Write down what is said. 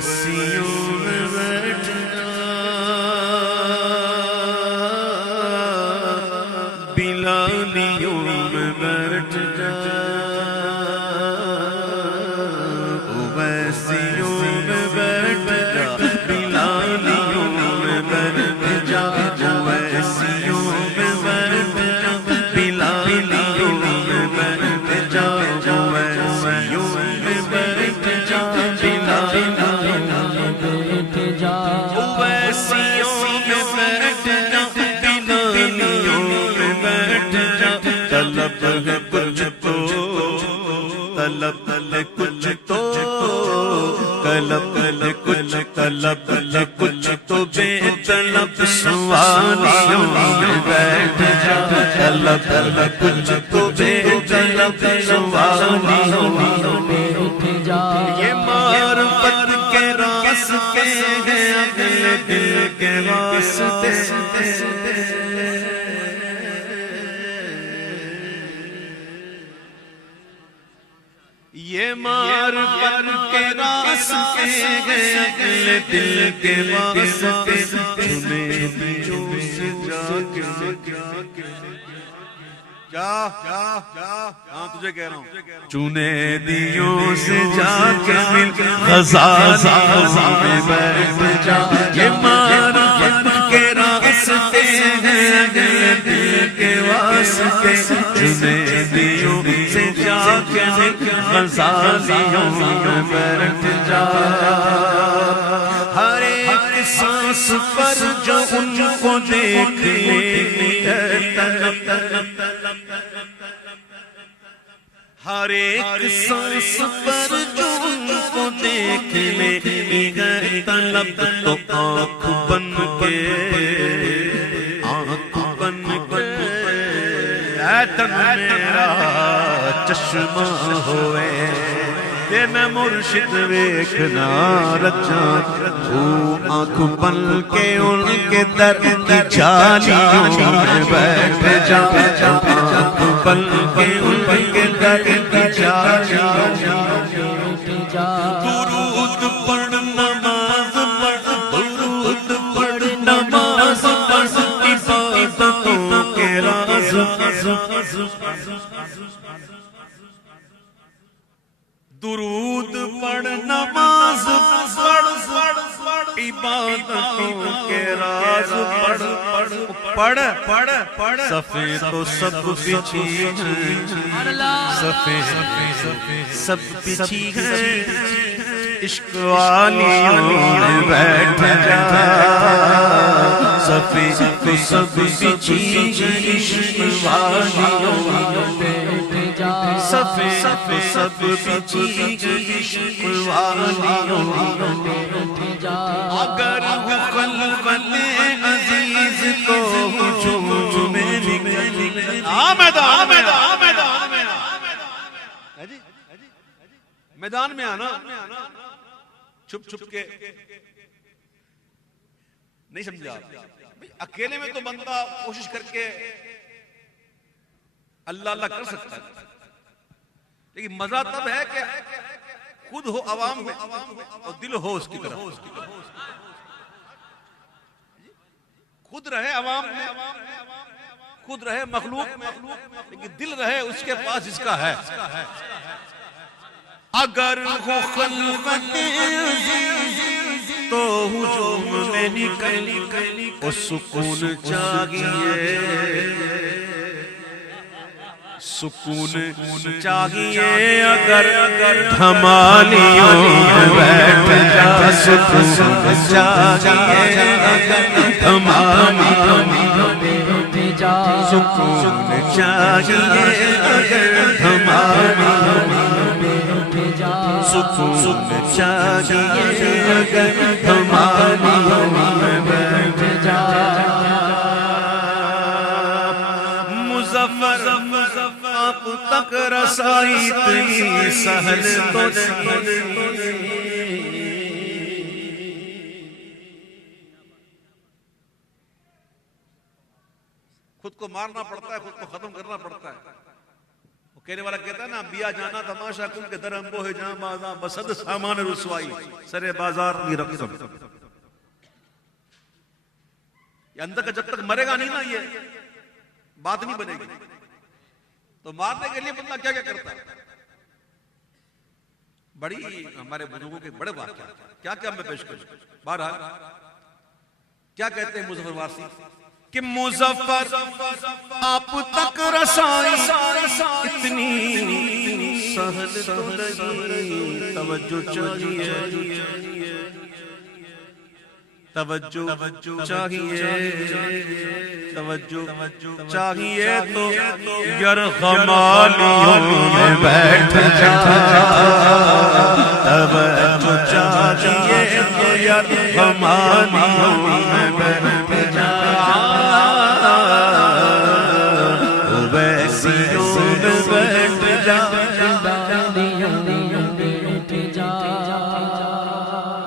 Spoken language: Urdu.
اویسیوں میں بیٹھ جا بلالیوں میں بیٹھ جا اویسیوں میں بیٹھ جا بلالیوں میں بیٹھ جا اویسیوں میں بیٹھ جا بلالیوں میں بیٹھ جا اویسیوں میں بیٹھ جا بلالیوں میں بیٹھ جا اویسیوں میں بیٹھ جا بلالیوں میں بیٹھ جا طلب ہے کچھ تو طلب ہے کچھ تو طلب ہے کچھ طلب ہے کچھ تو بے طلب سوالیوں میں بیٹھ جا طلب ہے کچھ تو بے طلب سوالیوں میں بیٹھ جا یہ معرفت کے راستے ہیں اگلے دل کے واسطے یہ معرفت کے راستے ہیں اگلے دل کے واسطے چنے دیوں سے جا کے ہاں تجھے کہہ رہا ہوں چنے دیوں سے جا کے مل غزالیوں میں بیٹھ جا یہ معرفت کے راستے ہیں اگلے دل کے واسطے چنے دیوں سے جا کے مل غزالیوں میں بیٹھ جا ہر ایک سانس پر جو ان کو دیکھ لے ہر ایک سانس پر جو ان کو دیکھ لے طلب تو آنکھ بن کے اے تن میرا چشمہ ہوئے تے میں مرشد ویکھنا رچاں تو آنکھ بن کے ان کے در کی جالیوں میں بیٹھ جا آنکھ بن کے ان کے در کی جالیوں میں بیٹھ جا درود پڑھ نماز پڑھ درود پڑھ نماز پڑھ عبادتوں کے راز درود پڑھ نماز پڑھ عبادتوں کے راز پڑھ صفے تو سب بچھی ہیں صفے سب بچھی ہیں عشق والیوں میں بیٹھ جا صفے تو سب بچھی ہیں عشق والیوں میں بیٹھ جا صفے تو سب بچھی ہیں عشق والیوں میں بیٹھ جا اگر وہ خلوت عزیز تو ہجوم میں میدان میں آنا چھپ چھپ کے نہیں سمجھا اکیلے میں تو بندہ کوشش کر کے اللہ اللہ کر سکتا ہے لیکن مزہ تب ہے کہ خود ہو عوام میں اور دل ہو اس کی طرف خود رہے عوام میں خود رہے مخلوق میں لیکن دل رہے اس کے پاس جس کا ہے اگر ہو خلوت تو ہجوم میں نکل اور سکون چاہیے سکون چاہیے اگر دھمالیوں میں بیٹھ جا سکون چاہیے اگر دھمالیوں میں بیٹھ جا سکون چاہیے اگر دھمالیوں میں بیٹھ جا سکون چاہیے اگر دھمالیوں میں بیٹھ جا مظفر آپ تک رسائی اتنی سہل تو خود کو مارنا پڑتا ہے خود کو ختم کرنا پڑتا ہے کہنے والا کہتا ہے نا بیا جانا تماشا کن کے در امبو ہے جہاں بازاں بسد سامان رسوائی سر بازار نہیں رقصم. یہ اندر کا جب تک مرے گا نہیں نا یہ بات نہیں بنے گی. تو مارنے کے لیے بندہ کیا کیا کرتا ہے. بڑی ہمارے بزرگوں کے بڑے واقعات کیا کیا میں پیش کروں. بہرحال کیا کہتے ہیں مظفر وارسی کہ مظفر آپ تک رسائی اتنی سہل تو نہیں. توجہ چاہیے توجہ چاہیے تو یرغمالیوں میں بیٹھ جا. توجہ چاہیے تو یرغمالیوں